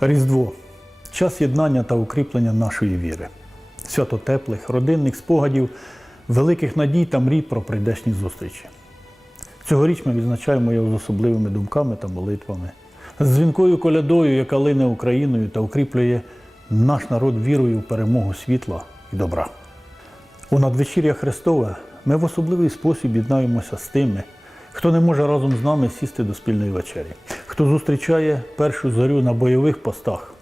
Різдво час єднання та укріплення нашої віри, свято теплих, родинних спогадів, великих надій та мрій про прийдешні зустрічі. Цьогоріч ми відзначаємо його з особливими думками та молитвами, з дзвінкою колядою, яка лине Україною та укріплює наш народ вірою в перемогу світла і добра. У надвечір'я Христове ми в особливий спосіб єднаємося з тими, хто не може разом з нами сісти до спільної вечері, хто зустрічає першу зорю на бойових постах,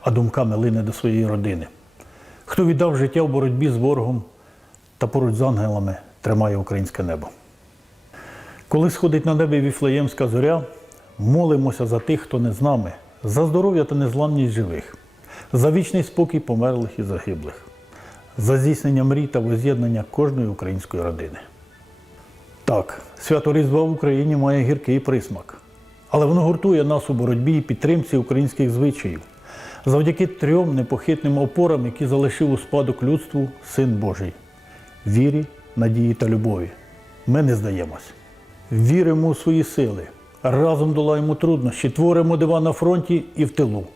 а думками лине до своєї родини, хто віддав життя в боротьбі з ворогом та поруч з ангелами тримає українське небо. Коли сходить на небі віфлеємська зоря, молимося за тих, хто не з нами, за здоров'я та незламність живих, за вічний спокій померлих і загиблих, за здійснення мрій та воз'єднання кожної української родини. Так, свято Різдва в Україні має гіркий присмак, але воно гуртує нас у боротьбі і підтримці українських звичаїв завдяки трьом непохитним опорам, які залишив у спадок людству Син Божий вірі, надії та любові. Ми не здаємось. Віримо у свої сили, разом долаємо труднощі, творимо дива на фронті і в тилу.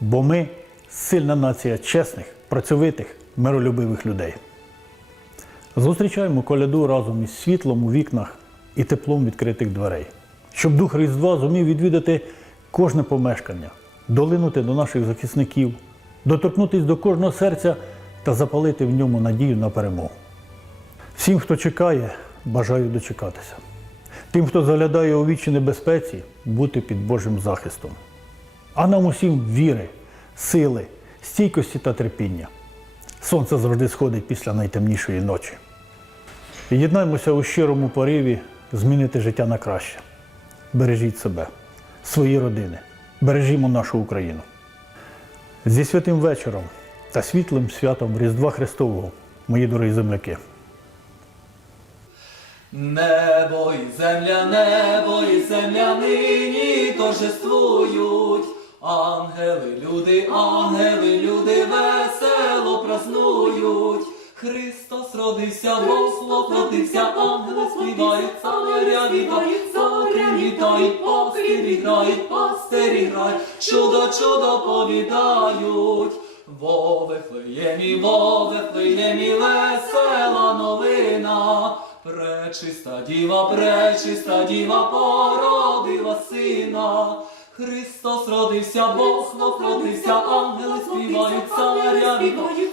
Бо ми сильна нація чесних, працьовитих, миролюбивих людей. Зустрічаємо коляду разом із світлом у вікнах і теплом відкритих дверей, щоб дух Різдва зумів відвідати кожне помешкання, долинути до наших захисників, доторкнутися до кожного серця та запалити в ньому надію на перемогу. Всім, хто чекає, бажаю дочекатися. Тим, хто заглядає у вічі небезпеці, бути під Божим захистом. А нам усім віри, сили, стійкості та терпіння. Сонце завжди сходить після найтемнішої ночі. Єднаймося у щирому пориві змінити життя на краще. Бережіть себе, свої родини, бережімо нашу Україну. Зі святим вечором та світлим святом Різдва Христового, мої дорогі земляки. Небо і земля, небо і земля нині торжествують. Ангели, люди, ангели, люди весело празнують. Христос родився, Бог воплотився, ангели співають, царя вітають, царя вітають, грають, пастирі грають, чудо, чудо повідають. Во Вифлеємі, во Вифлеємі, весела новина. Пречиста діва, пречиста діва породила сина. Христос родився, Бог родився, ангели співають, царя вітають,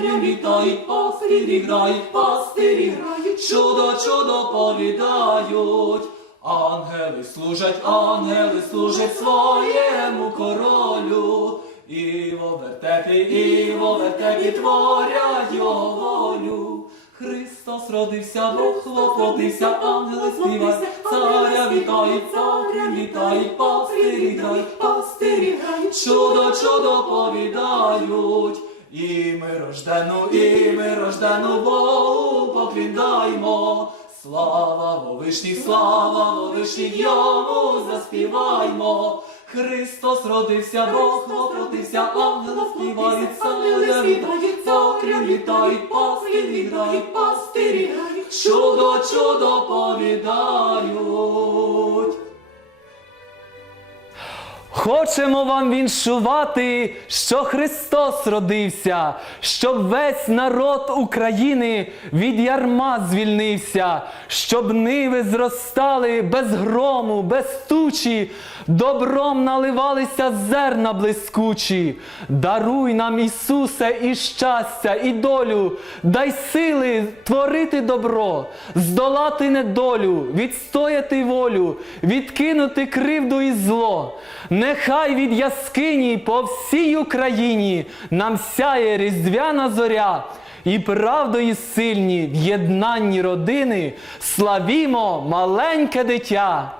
царя вітають, пастирі грають, пастирі грають, чудо, чудо повідають. Ангели служать, ангели служать своєму королю. І вертепі, і во вертепі творять його волю. Христос родився, Бог воплотився, ангели співають, царя вітають, царя вітають, пастирі грають, пастирі грають, чудо, чудо повідають. І ми рождену, і ми рождену Богу покліндаймо. Слава Вовишніх, слава Вовишніх, йому заспіваймо. Христос родився, Бог воплотився, ангели співають, царя вітають, царя вітають, пастирі грають, пастирі чудо, чудо повідають. Хочемо вам віншувати, що Христос родився, щоб весь народ України від ярма звільнився, щоб ниви зростали без грому, без тучі, добром наливалися зерна блискучі. Даруй нам, Ісусе, і щастя, і долю, дай сили творити добро, здолати недолю, відстояти волю, відкинути кривду і зло. Нехай від яскині по всій Україні нам сяє різдвяна зоря, і правдою сильні в єднанні родини славімо маленьке дитя.